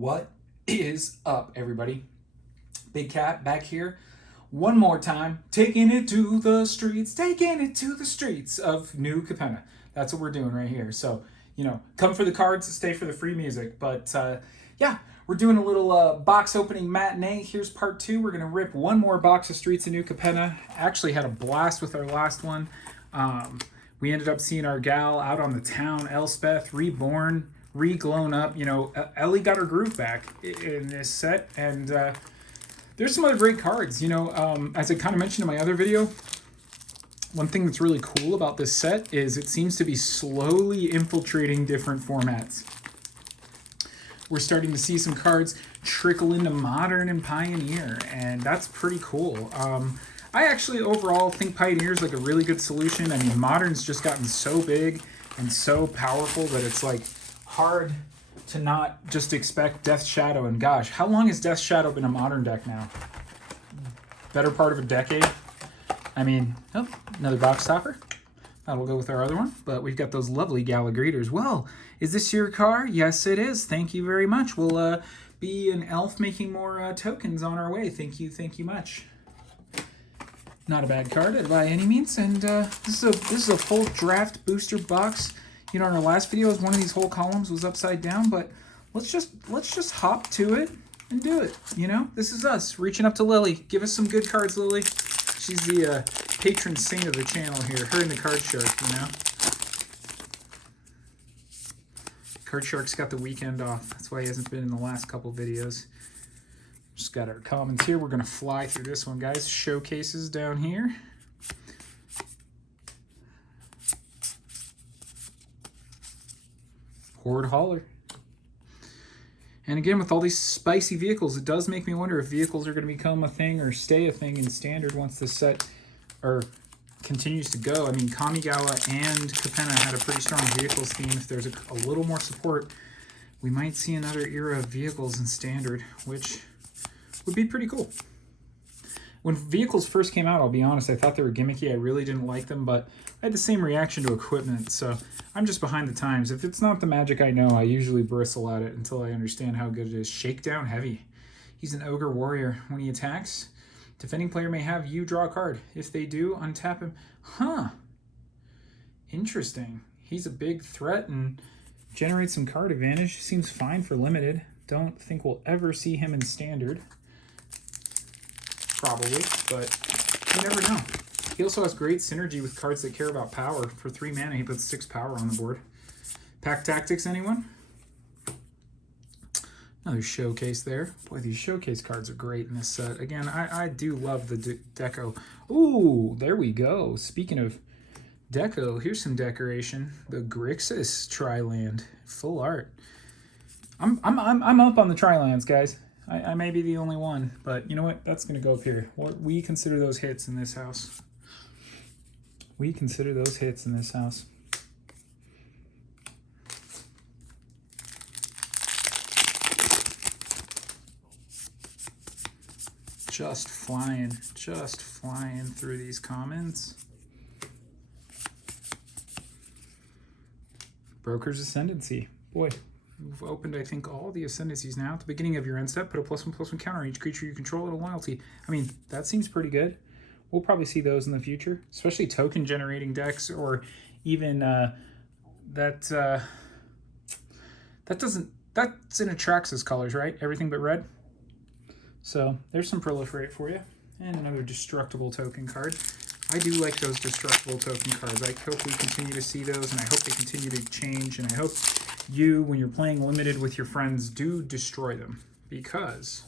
What is up, everybody? Big Cat back here one more time, taking it to the streets of New Capenna. That's what we're doing right here. So, come for the cards, stay for the free music. But yeah, we're doing a little box opening matinee. Here's part two. We're going to rip one more box of Streets of New Capenna. Actually had a blast with our last one. We ended up seeing our gal out on the town, Elspeth, reborn, re-glown up. Ellie got her groove back in this set, and there's some other great cards. As I kind of mentioned in my other video, one thing that's really cool about this set is it seems to be slowly infiltrating different formats. We're starting to see some cards trickle into Modern and Pioneer, and that's pretty cool. I actually overall think Pioneer is like a really good solution. I mean, Modern's just gotten so big and so powerful that it's like hard to not just expect Death Shadow. And gosh, how long has Death Shadow been a Modern deck now? Better part of a decade. I mean, oh, another box topper. That'll go with our other one. But we've got those lovely Gala Greeters. Well, is this your car? Yes, it is. Thank you very much. We'll be an elf making more tokens on our way. Thank you much. Not a bad card by any means. And this is a full draft booster box. In our last video, one of these whole columns was upside down, but let's just hop to it and do it. This is us reaching up to Lily. Give us some good cards, Lily. She's the patron saint of the channel here. Her and the Card Shark, Card Shark's got the weekend off. That's why he hasn't been in the last couple videos. Just got our commons here. We're gonna fly through this one, guys. Showcases down here. Horde Hauler. And again, with all these spicy vehicles, it does make me wonder if vehicles are going to become a thing or stay a thing in Standard once this set continues to go. I mean, Kamigawa and Capenna had a pretty strong vehicles theme. If there's a little more support, we might see another era of vehicles in Standard, which would be pretty cool. When vehicles first came out, I'll be honest, I thought they were gimmicky. I really didn't like them, but I had the same reaction to equipment, so I'm just behind the times. If it's not the magic I know, I usually bristle at it until I understand how good it is. Shakedown Heavy. He's an Ogre Warrior. When he attacks, defending player may have you draw a card. If they do, untap him. Huh. Interesting. He's a big threat and generates some card advantage. Seems fine for limited. Don't think we'll ever see him in Standard. Probably, but you never know. He also has great synergy with cards that care about power. For 3 mana, he puts 6 power on the board. Pack Tactics, anyone? Another showcase there. Boy, these showcase cards are great in this set. Again, I do love the deco. Ooh, there we go. Speaking of deco, here's some decoration. The Grixis Triland, full art. I'm up on the Trilands, guys. I may be the only one, but you know what? That's going to go up here. We consider those hits in this house. We consider those hits in this house. Just flying through these commons. Broker's Ascendancy. Boy. We've opened, I think, all the Ascendancies now. At the beginning of your end step, put a +1/+1 counter on each creature you control at a loyalty. I mean, that seems pretty good. We'll probably see those in the future, especially token generating decks, or even that's in Atraxa's colors, right? Everything but red. So there's some Proliferate for you. And another destructible token card. I do like those destructible token cards. I hope we continue to see those, and I hope they continue to change, and I hope you, when you're playing limited with your friends, do destroy them, because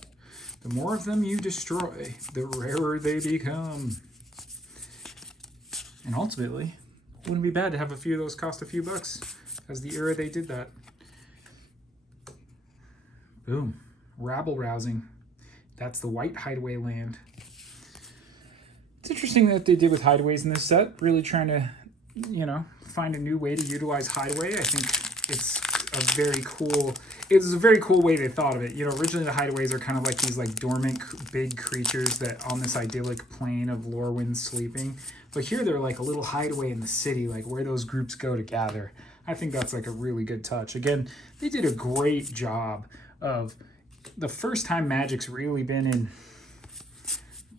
the more of them you destroy, the rarer they become. And ultimately, it wouldn't be bad to have a few of those cost a few bucks, as the era they did that. Boom. Rabble Rousing. That's the white hideaway land. It's interesting that they did with hideaways in this set, really trying to, find a new way to utilize hideaway. I think it's a very cool way they thought of it. Originally the hideaways are kind of like these dormant big creatures that on this idyllic plane of Lorwyn sleeping. But here they're like a little hideaway in the city, like where those groups go to gather. I think that's like a really good touch. Again, they did a great job of the first time Magic's really been in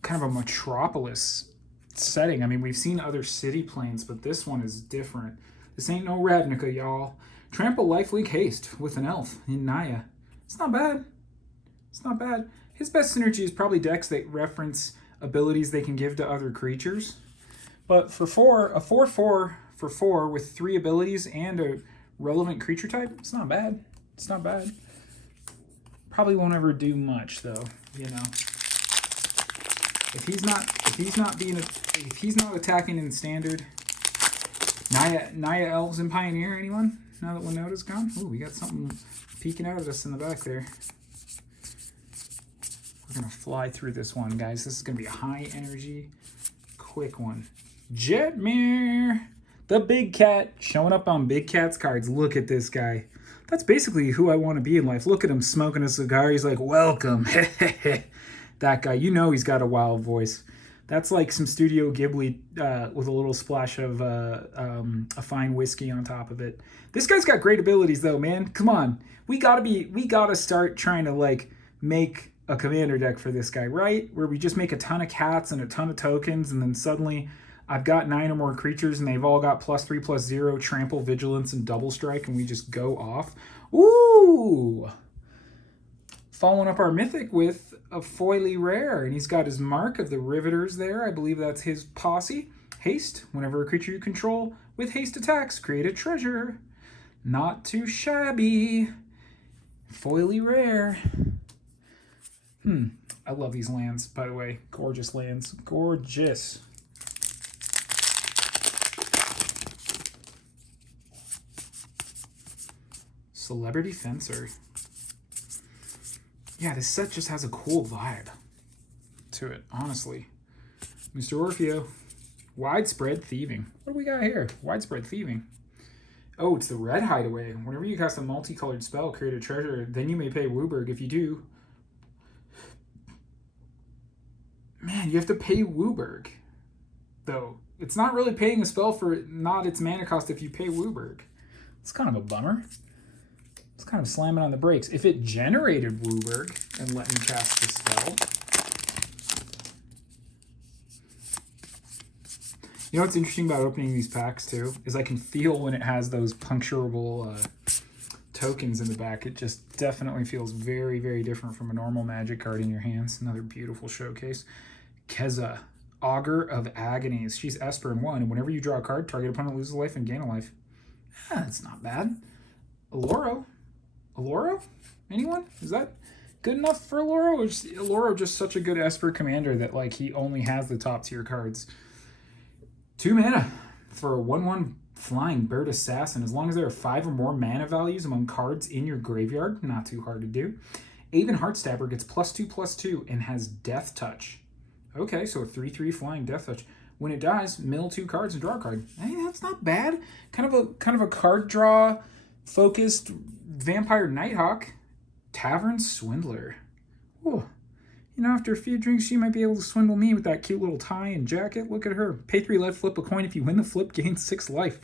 kind of a metropolis setting. I mean, we've seen other city planes, but this one is different. This ain't no Ravnica, y'all. Trample Lifelink Haste with an elf in Naya. It's not bad. It's not bad. His best synergy is probably decks that reference abilities they can give to other creatures. But for 4, a 4/4 for 4 with 3 abilities and a relevant creature type, it's not bad. It's not bad. Probably won't ever do much though, you know. If he's not attacking in standard. Naya Elves and Pioneer, anyone? Now that Winota's gone? Ooh, we got something peeking out at us in the back there. We're gonna fly through this one, guys. This is gonna be a high energy, quick one. Jetmir, the big cat, showing up on Big Cat's cards. Look at this guy. That's basically who I want to be in life. Look at him smoking a cigar. He's like, welcome. That guy, you know he's got a wild voice. That's like some Studio Ghibli with a little splash of a fine whiskey on top of it. This guy's got great abilities though, man. Come on. We gotta start trying to like make a commander deck for this guy, right? Where we just make a ton of cats and a ton of tokens, and then suddenly I've got 9 or more creatures and they've all got +3/+0, trample, vigilance, and double strike, and we just go off. Ooh! Following up our mythic with a foily rare, and he's got his mark of the Riveters there. I believe that's his posse. Haste, whenever a creature you control with haste attacks, create a treasure. Not too shabby. Foily rare. I love these lands, by the way. Gorgeous lands. Gorgeous. Celebrity Fencer. Yeah, this set just has a cool vibe to it, honestly. Mr. Orfeo. Widespread Thieving. What do we got here? Widespread Thieving. Oh, it's the red hideaway. Whenever you cast a multicolored spell, create a treasure, then you may pay Wooburg. If you do... Man, you have to pay Wooburg, though. It's not really paying a spell for not its mana cost if you pay Wooburg. It's kind of a bummer. It's kind of slamming on the brakes. If it generated Wooburg and let me cast the spell. You know what's interesting about opening these packs too? Is I can feel when it has those puncturable tokens in the back. It just definitely feels very, very different from a normal Magic card in your hands. Another beautiful showcase. Keza, Augur of Agonies. She's Esper in 1, and whenever you draw a card, target opponent loses a life and gain a life. That's not bad. Aloro? Anyone? Is that good enough for Aloro? Or is Aloro just such a good Esper commander that like he only has the top tier cards? 2 mana for a 1/1 flying bird assassin. As long as there are 5 or more mana values among cards in your graveyard, not too hard to do. Aven Heartstabber gets +2/+2 and has Death Touch. Okay, so a 3/3 flying Death Touch. When it dies, mill 2 cards and draw a card. Hey, that's not bad. Kind of a card draw focused Vampire Nighthawk. Tavern Swindler. Ooh. You know, after a few drinks, she might be able to swindle me with that cute little tie and jacket. Look at her. Pay 3 life, flip a coin. If you win the flip, gain 6 life.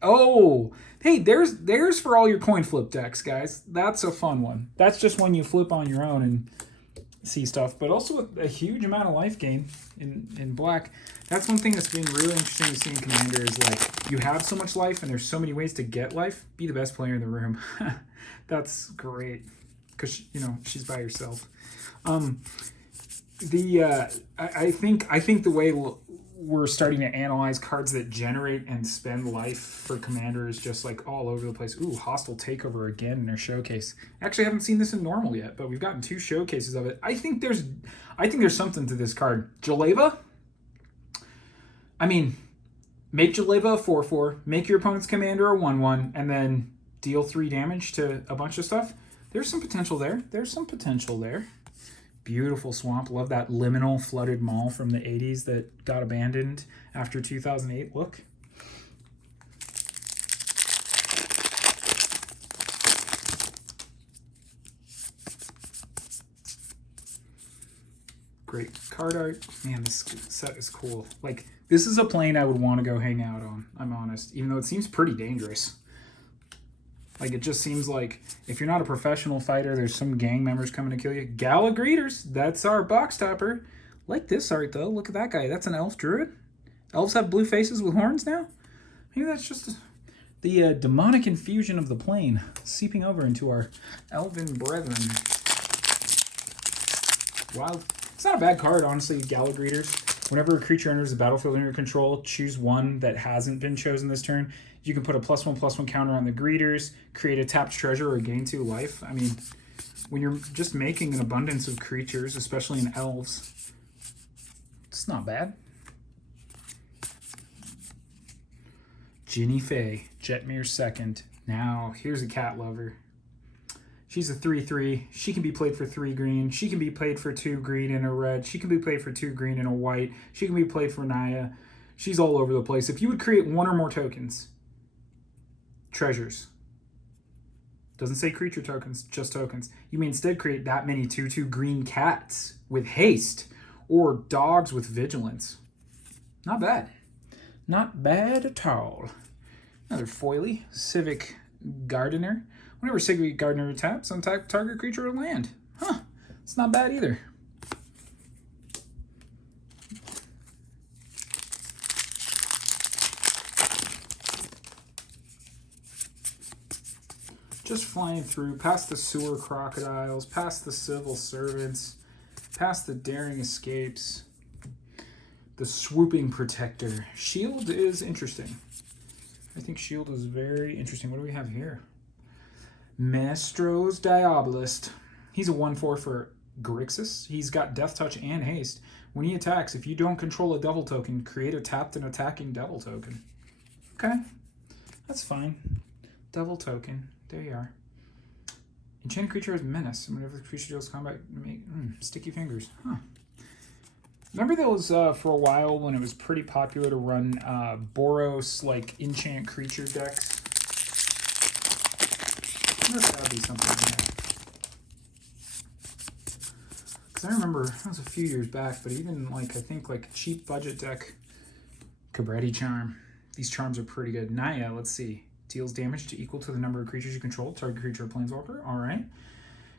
Oh, hey, there's for all your coin flip decks, guys. That's a fun one. That's just one you flip on your own and see stuff, but also a huge amount of life gain in black. That's one thing that's been really interesting to see in Commander is like you have so much life and there's so many ways to get life. Be the best player in the room. That's great because you know she's by herself. I think the way we're starting to analyze cards that generate and spend life for Commander is just like all over the place. Ooh, Hostile Takeover again in their showcase. Actually, I haven't seen this in normal yet, but we've gotten 2 showcases of it. I think there's something to this card. Jaleva. I mean, make Jaleva a 4/4, make your opponent's commander a 1/1, and then deal 3 damage to a bunch of stuff. There's some potential there. Beautiful swamp. Love that liminal flooded mall from the 80s that got abandoned after 2008 look. Great card art. Man, this set is cool. Like, this is a plane I would want to go hang out on, I'm honest, even though it seems pretty dangerous. Like, it just seems like if you're not a professional fighter, there's some gang members coming to kill you. Gala Greeters, that's our box topper. Like this art, though. Look at that guy. That's an elf druid. Elves have blue faces with horns now? Maybe that's just the demonic infusion of the plane seeping over into our elven brethren. Wow. It's not a bad card, honestly, Gala Greeters. Whenever a creature enters the battlefield under your control, choose one that hasn't been chosen this turn. You can put a +1/+1 counter on the greeters, create a tapped treasure, or gain 2 life. I mean, when you're just making an abundance of creatures, especially in elves, it's not bad. Ginny Faye, Jetmir's second. Now, here's a cat lover. She's a 3/3. She can be played for 3 green. She can be played for 2 green and a red. She can be played for 2 green and a white. She can be played for Naya. She's all over the place. If you would create 1 or more tokens, treasures. Doesn't say creature tokens, just tokens. You may instead create that many 2/2 green cats with haste or dogs with vigilance. Not bad. Not bad at all. Another foily, Civic Gardener. Whenever Civic Gardener taps, untap target creature or land. Huh, it's not bad either. Just flying through, past the sewer crocodiles, past the civil servants, past the daring escapes. The swooping protector. Shield is interesting. I think shield is very interesting. What do we have here? Maestro's Diabolist. He's a 1/4 for Grixis. He's got Death Touch and Haste. When he attacks, if you don't control a devil token, create a tapped and attacking devil token. Okay, that's fine. Devil token. There you are. Enchanted creature has Menace. And whenever the creature deals combat, make sticky fingers. Huh. Remember those for a while when it was pretty popular to run Boros like enchant creature decks? I wonder if that would be something like that. Because I remember, that was a few years back, but even like, I think like a cheap budget deck, Cabretti Charm. These charms are pretty good. Naya, let's see. Deals damage to equal to the number of creatures you control. Target creature or planeswalker. All right.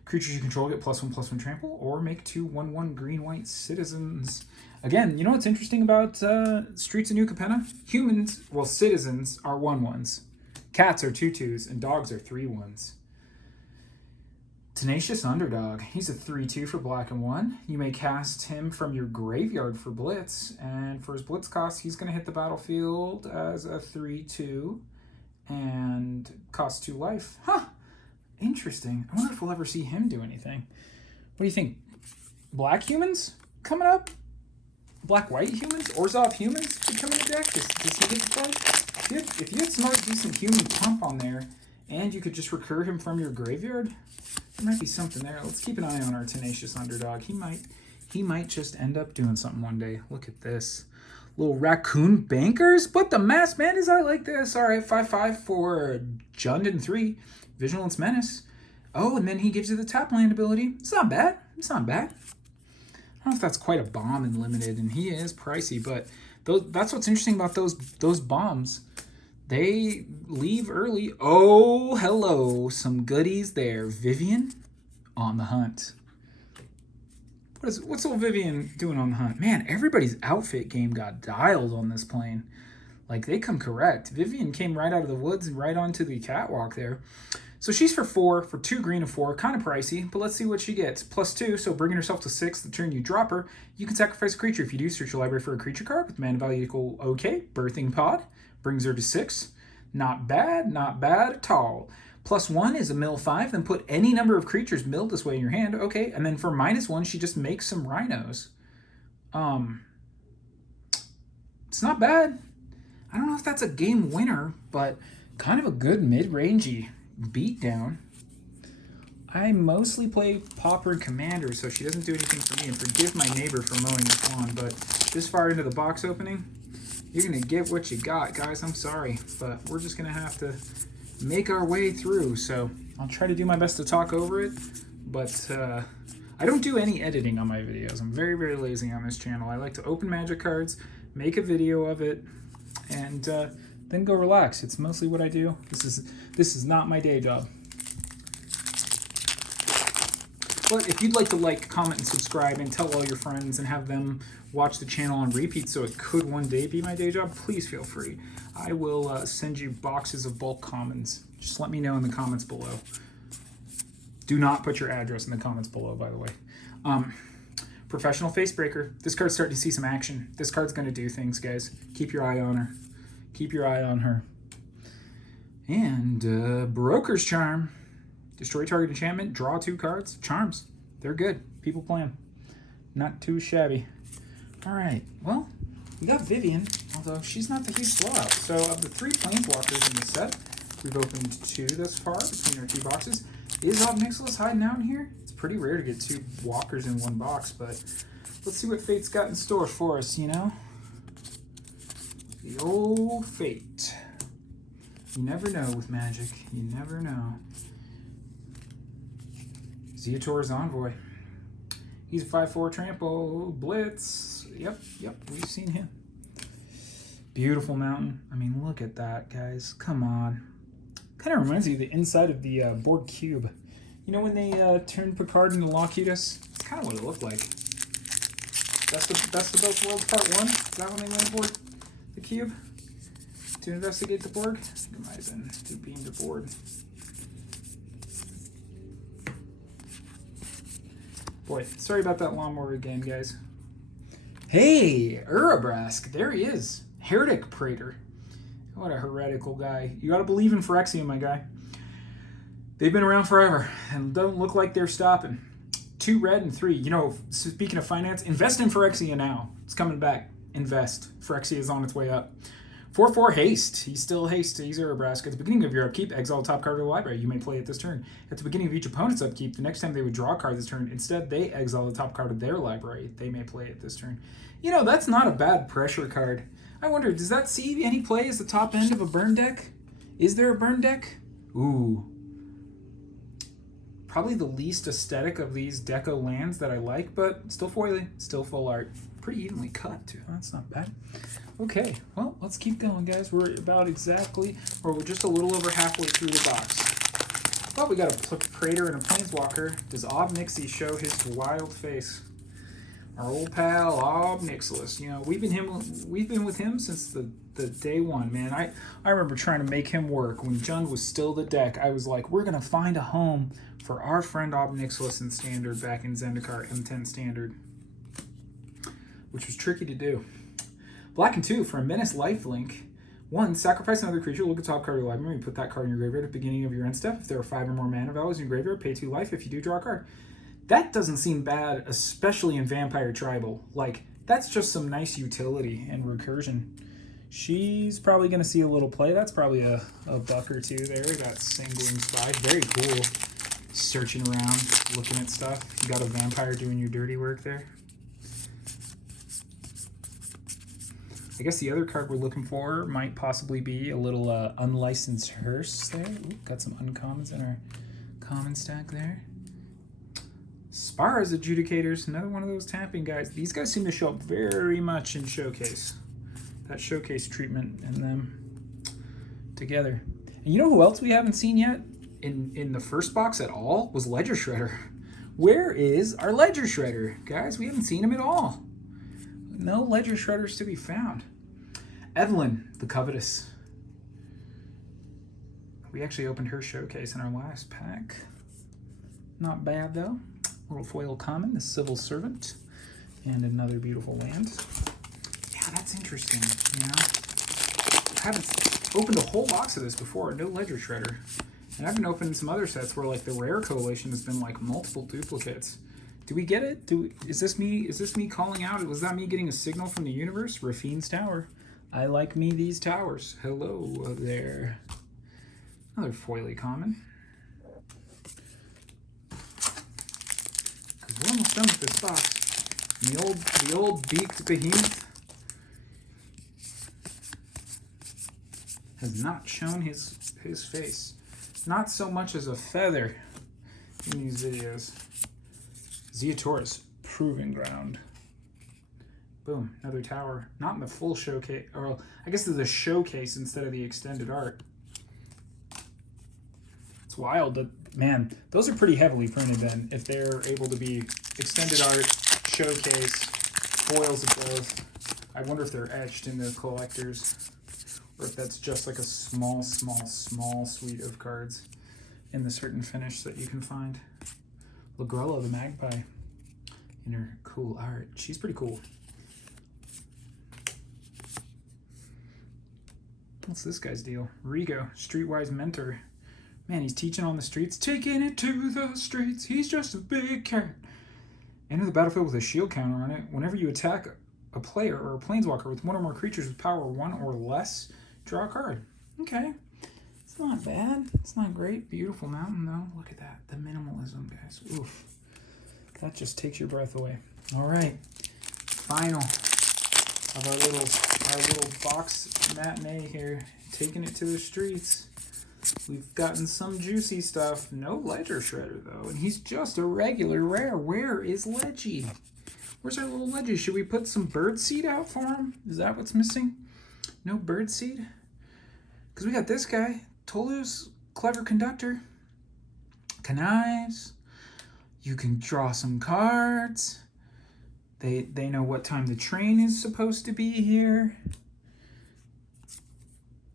Creatures you control get +1/+1 trample, or make 2 1/1 green-white citizens. Again, you know what's interesting about Streets of New Capenna? Humans, well, citizens are 1/1s. Cats are 2/2s, and dogs are 3/1s. Tenacious Underdog. He's a 3/2 for black and 1. You may cast him from your graveyard for Blitz, and for his Blitz cost, he's going to hit the battlefield as a 3/2 and cost 2 life. Huh. Interesting. I wonder if we'll ever see him do anything. What do you think? Black humans coming up? Black-white humans? Orzhov humans could come in the deck? Does he get to play? If you had smart, decent human pump on there, and you could just recur him from your graveyard, there might be something there. Let's keep an eye on our Tenacious Underdog. He might just end up doing something one day. Look at this. Little raccoon bankers? But the mass man is I like this. All right, 5/5 for Jundin 3. Vigilance Menace. Oh, and then he gives you the tap land ability. It's not bad. It's not bad. I don't know if that's quite a bomb in limited, and he is pricey, but that's what's interesting about those bombs. They leave early. Oh, hello. Some goodies there. Vivian on the hunt. What's old Vivian doing on the hunt? Man, everybody's outfit game got dialed on this plane. Like, they come correct. Vivian came right out of the woods and right onto the catwalk there. So she's for 4, for 2 green and 4. Kind of pricey, but let's see what she gets. +2, so bringing herself to 6 the turn you drop her. You can sacrifice a creature. If you do, search your library for a creature card with mana value equal OK. Birthing Pod brings her to 6. Not bad, not bad at all. +1 is a mill 5, then put any number of creatures milled this way in your hand. Okay, and then for -1, she just makes some rhinos. It's not bad. I don't know if that's a game winner, but kind of a good mid-rangey beatdown. I mostly play Pauper and Commander, so she doesn't do anything for me, and forgive my neighbor for mowing this lawn, but this far into the box opening, you're going to get what you got, guys. I'm sorry, but we're just going to have to make our way through, so I'll try to do my best to talk over it, but I don't do any editing on my videos. I'm very, very lazy on this channel. I like to open Magic cards, make a video of it, and then go relax. It's mostly what I do. This is not my day job. But if you'd like to like, comment, and subscribe, and tell all your friends and have them watch the channel on repeat so it could one day be my day job, please feel free. I will send you boxes of bulk commons. Just let me know in the comments below. Do not put your address in the comments below, by the way. Professional Face Breaker. This card's starting to see some action. This card's going to do things, guys. Keep your eye on her. Keep your eye on her. And Broker's Charm. Destroy target enchantment, draw 2 cards. Charms. They're good. People play them. Not too shabby. All right. Well, we got Vivian, although she's not the huge blowout. So of the 3 planeswalkers in the set, we've opened 2 thus far between our 2 boxes. Is Ob Nixilis hiding out in here? It's pretty rare to get 2 walkers in one box, but let's see what Fate's got in store for us, you know? The old Fate. You never know with Magic. You never know. Zeotor's Envoy. He's a 5/4 trample. Blitz. Yep, we've seen him. Beautiful mountain. I mean, look at that, guys. Come on. Kind of reminds me of the inside of the board cube. You know when they turned Picard into Locutus? It's kind of what it looked like. Best of both worlds part 1? Is that when they went aboard the cube? To investigate the Borg? I think it might have been to beam the board. Boy, sorry about that lawnmower again, guys. Hey, Urabrask, there he is. Heretic Praetor. What a heretical guy. You gotta believe in Phyrexian, my guy. They've been around forever and don't look like they're stopping. 2 red and 3. You know, speaking of finance, invest in Phyrexia now. It's coming back. Invest. Phyrexia is on its way up. 4/4 haste. He's still haste. He's Urabrask. At the beginning of your upkeep, exile the top card of the library. You may play it this turn. At the beginning of each opponent's upkeep, the next time they would draw a card this turn, instead they exile the top card of their library. They may play it this turn. You know, that's not a bad pressure card. I wonder, does that see any play as the top end of a burn deck? Is there a burn deck? Ooh. Probably the least aesthetic of these deco lands that I like, but still foily, still full art. Pretty evenly cut, too. That's not bad. Okay, well, let's keep going, guys. We're about exactly, or we're just a little over halfway through the box. Well, we got a Praetor and a Planeswalker. Does Ob Nixie show his wild face? Our old pal, Ob Nixilis. You know, we've been with him since the day one, man. I remember trying to make him work. When Jund was still the deck, I was like, we're going to find a home for our friend Ob Nixilis in Standard back in Zendikar M10 Standard, which was tricky to do. Black and 2 for a Menace lifelink. 1, sacrifice another creature, look at the top card of your library, and put that card in your graveyard at the beginning of your end step. If there are 5 or more mana values in your graveyard, pay 2 life. If you do, draw a card. That doesn't seem bad, especially in Vampire Tribal. Like, that's just some nice utility and recursion. She's probably going to see a little play. That's probably a buck or 2 there. That Singling Spy. Very cool. Searching around, looking at stuff. You got a vampire doing your dirty work there. I guess the other card we're looking for might possibly be a little unlicensed hearse there. Ooh, got some uncommons in our common stack there. Spara's Adjudicators, another one of those tapping guys. These guys seem to show up very much in Showcase. That Showcase treatment and them together. And you know who else we haven't seen yet in the first box at all was Ledger Shredder. Where is our Ledger Shredder? Guys, we haven't seen him at all. No Ledger Shredders to be found. Evelyn, the Covetous. We actually opened her Showcase in our last pack. Not bad, though. Little foil common, the Civil Servant, and another beautiful land. Yeah, that's interesting, you know? I haven't opened a whole box of this before, no Ledger Shredder. And I've been opening some other sets where, like, the Rare Coalition has been, like, multiple duplicates. Do we get it? Is this me calling out? Was that me getting a signal from the universe? Rafine's Tower. I like me these towers. Hello there. Another foily common. Because we're almost done with this box. And the old beaked behemoth has not shown his face. Not so much as a feather in these videos. Zeotor's Proving Ground. Boom, another tower. Not in the full showcase, or I guess there's a showcase instead of the extended art. It's wild that, man, those are pretty heavily printed then, if they're able to be extended art, showcase, foils of both. I wonder if they're etched in the collectors, or if that's just like a small suite of cards in the certain finish that you can find. Lagrella the Magpie in her cool art. She's pretty cool. What's this guy's deal? Rigo, Streetwise Mentor. Man, he's teaching on the streets, taking it to the streets. He's just a big cat. Enter the battlefield with a shield counter on it. Whenever you attack a player or a planeswalker with one or more creatures with power 1 or less, draw a card. Okay. It's not bad. It's not great. Beautiful mountain, though. Look at that. The minimalism, guys. Oof. That just takes your breath away. All right. Final of our little box matinee here. Taking it to the streets. We've gotten some juicy stuff. No Ledger Shredder, though. And he's just a regular rare. Where is Leggy? Where's our little Leggy? Should we put some birdseed out for him? Is that what's missing? No birdseed? Because we got this guy. Tolu's Clever Conductor. Connives. You can draw some cards. They know what time the train is supposed to be here.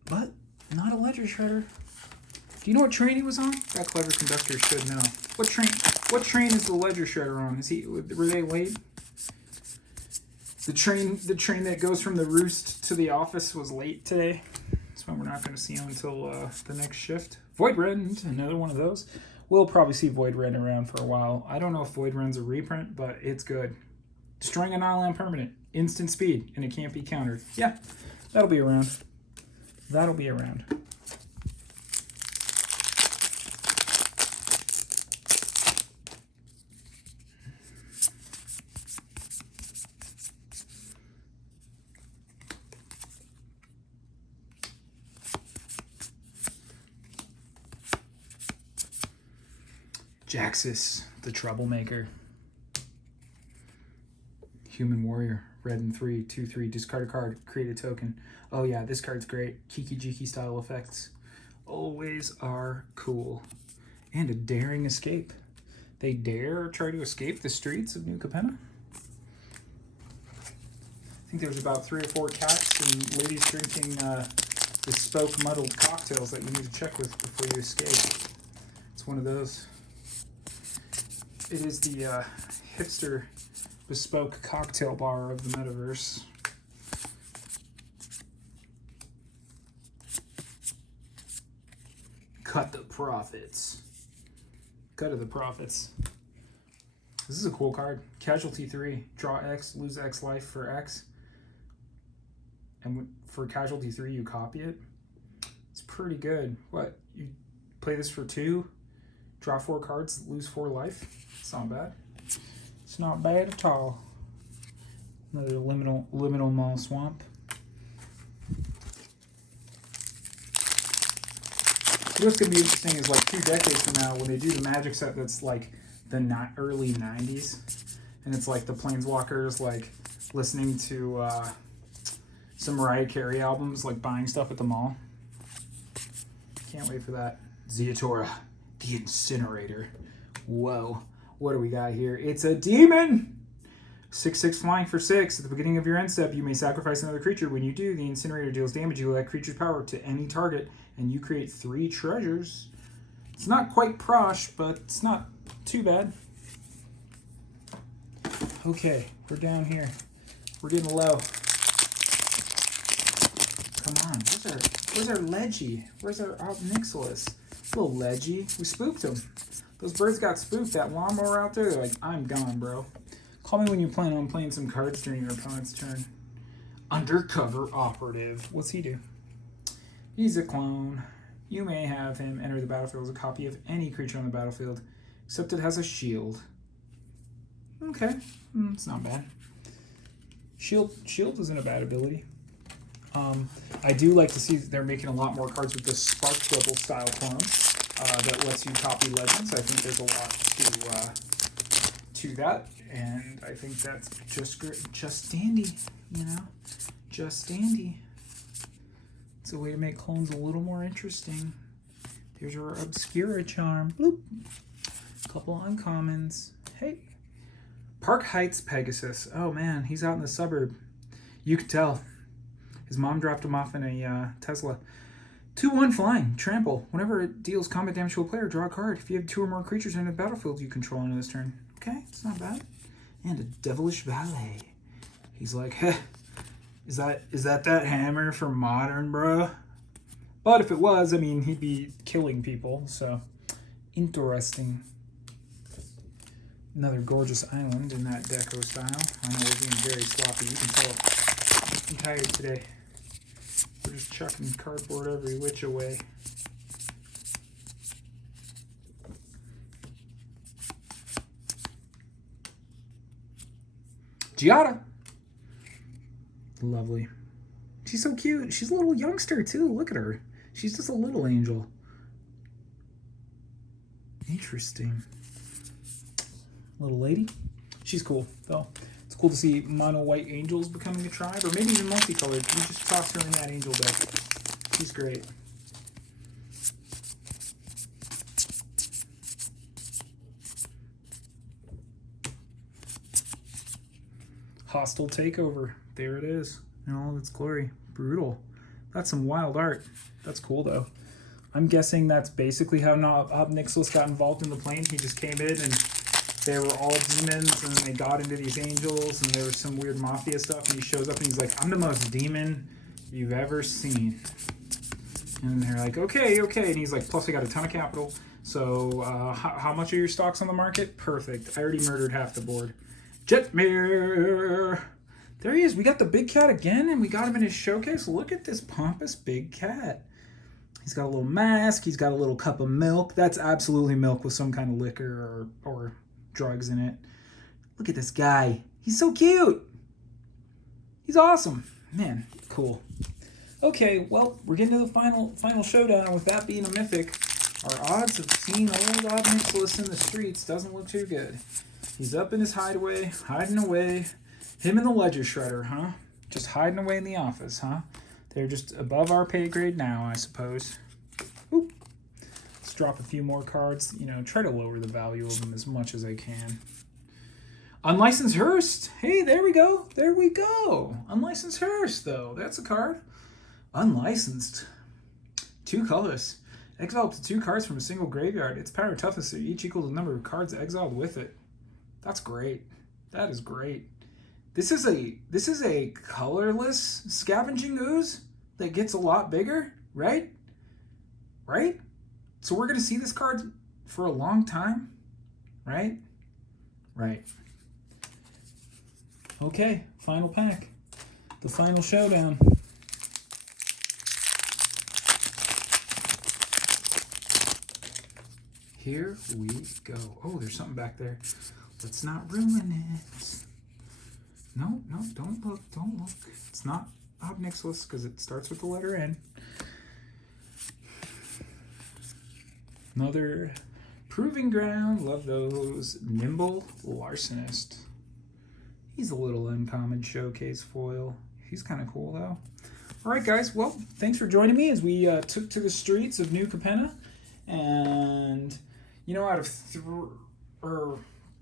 But not a Ledger Shredder. Do you know what train he was on? That Clever Conductor should know. What train is the Ledger Shredder on? Were they late? The train that goes from the roost to the office was late today. That's why we're not going to see him until the next shift. Void Rend, another one of those. We'll probably see Void Rend around for a while. I don't know if Void Rend's a reprint, but it's good. Destroying a non-land permanent, instant speed, and it can't be countered. Yeah, that'll be around. That'll be around. Jaxis, the Troublemaker. Human Warrior, red and 3, 2/3, discard a card, create a token. Oh yeah, this card's great. Kiki Jiki style effects. Always are cool. And a daring escape. They dare try to escape the streets of New Capenna. I think there's about 3 or 4 cats and ladies drinking bespoke muddled cocktails that you need to check with before you escape. It's one of those. It is the hipster bespoke cocktail bar of the metaverse. Cut the profits. Cut of the profits. This is a cool card. Casualty 3. Draw X, lose X life for X. And for Casualty 3, you copy it. It's pretty good. What? You play this for 2? Draw 4 cards, lose 4 life. It's not bad. It's not bad at all. Another liminal Mall Swamp. What's going to be interesting is like 2 decades from now when they do the Magic set that's like the early 90s. And it's like the Planeswalkers like listening to some Mariah Carey albums, like buying stuff at the mall. Can't wait for that. Zeatora, the Incinerator. Whoa. What do we got here? It's a demon! 6/6 flying for 6. At the beginning of your end step, you may sacrifice another creature. When you do, the Incinerator deals damage equal to that creature's power to any target, and you create 3 treasures. It's not quite Prosh, but it's not too bad. Okay, we're down here. We're getting low. Come on, where's our Leggy? Where's our Nixilis? Little Leggy. We spooked him. Those birds got spooked. That lawnmower out there, they're like, I'm gone, bro. Call me when you plan on playing some cards during your opponent's turn. Undercover Operative. What's he do? He's a clone. You may have him enter the battlefield as a copy of any creature on the battlefield, except it has a shield. Okay, it's not bad. Shield isn't a bad ability. I do like to see that they're making a lot more cards with this Spark Dribble style clone that lets you copy legends. I think there's a lot to that, and I think that's just dandy, you know, just dandy. It's a way to make clones a little more interesting. There's our Obscura charm. Bloop. Couple uncommons. Hey, Park Heights Pegasus. Oh man, he's out in the suburb. You can tell. His mom dropped him off in a Tesla. 2/1 flying, trample. Whenever it deals combat damage to a player, draw a card. If you have 2 or more creatures in the battlefield you control on this turn. Okay, it's not bad. And a Devilish Valet. He's like, heh, is that hammer for Modern, bro? But if it was, I mean, he'd be killing people, so interesting. Another gorgeous island in that deco style. I know we're being very sloppy. You can tell I'm tired today. We're just chucking cardboard every which way. Giada. Lovely. She's so cute. She's a little youngster too. Look at her. She's just a little angel. Interesting. Little lady. She's cool though. It's cool to see mono white angels becoming a tribe, or maybe even multicolored. You just toss her in that angel deck. She's great. Hostile Takeover. There it is in all of its glory. Brutal. That's some wild art. That's cool though. I'm guessing that's basically how Obnixilis got involved in the plane. He just came in and they were all demons and then they got into these angels and there was some weird mafia stuff and he shows up and he's like, I'm the most demon you've ever seen. And they're like, okay. And he's like, plus I got a ton of capital. So how much are your stocks on the market? Perfect. I already murdered half the board. Jetmir. There he is. We got the big cat again, and we got him in his showcase. Look at this pompous big cat. He's got a little mask. He's got a little cup of milk. That's absolutely milk with some kind of liquor or drugs in it. Look at this guy. He's so cute. He's awesome. Man, cool. Okay, well, we're getting to the final showdown. With that being a mythic, our odds of seeing old Obnixilis in the streets doesn't look too good. He's up in his hideaway, hiding away. Him and the Ledger Shredder, huh? Just hiding away in the office, huh? They're just above our pay grade now, I suppose. Oop. Let's drop a few more cards. You know, try to lower the value of them as much as I can. Unlicensed Hearst. Hey, there we go. There we go. Unlicensed Hearst, though. That's a card. Unlicensed. 2 colors. Exile up to 2 cards from a single graveyard. Its power and toughness are each equal to the number of cards exiled with it. That's great. That is great. This is a colorless Scavenging Ooze that gets a lot bigger, right? Right? So we're going to see this card for a long time, right? Right. Okay, final pack. The final showdown. Here we go. Oh, there's something back there. Let's not ruin it. No, don't look. It's not Obnixilis because it starts with the letter N. Another Proving Ground. Love those. Nimble Larcenist. He's a little uncommon showcase foil. He's kind of cool though. All right, guys. Well, thanks for joining me as we took to the streets of New Capenna. And, you know, out of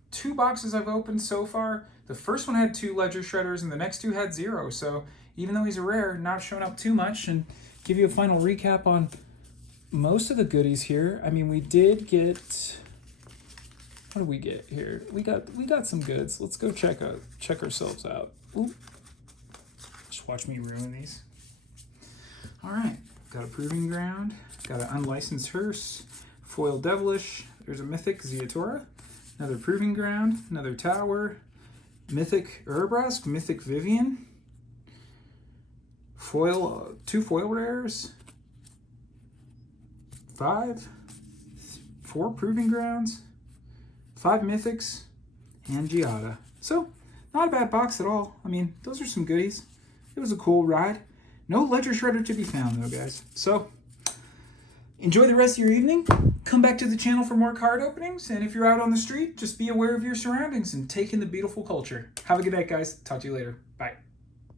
2 boxes I've opened so far, the first one had 2 Ledger Shredders and the next 2 had 0. So even though he's a rare, not showing up too much. And give you a final recap on most of the goodies here. I mean, we did get, what did we get here? We got some goods. Let's go check ourselves out. Ooh. Just watch me ruin these. All right, got a Proving Ground, got an Unlicensed Hearse, Foil Devilish. There's a Mythic Zeatora, another Proving Ground, another Tower, Mythic Urbrask, Mythic Vivian, foil, 2 foil rares, 4 Proving Grounds, 5 Mythics, and Giada. So, not a bad box at all. I mean, those are some goodies. It was a cool ride. No Ledger Shredder to be found, though, guys. So, Enjoy the rest of your evening. Come back to the channel for more card openings. And if you're out on the street, just be aware of your surroundings and take in the beautiful culture. Have a good night, guys. Talk to you later.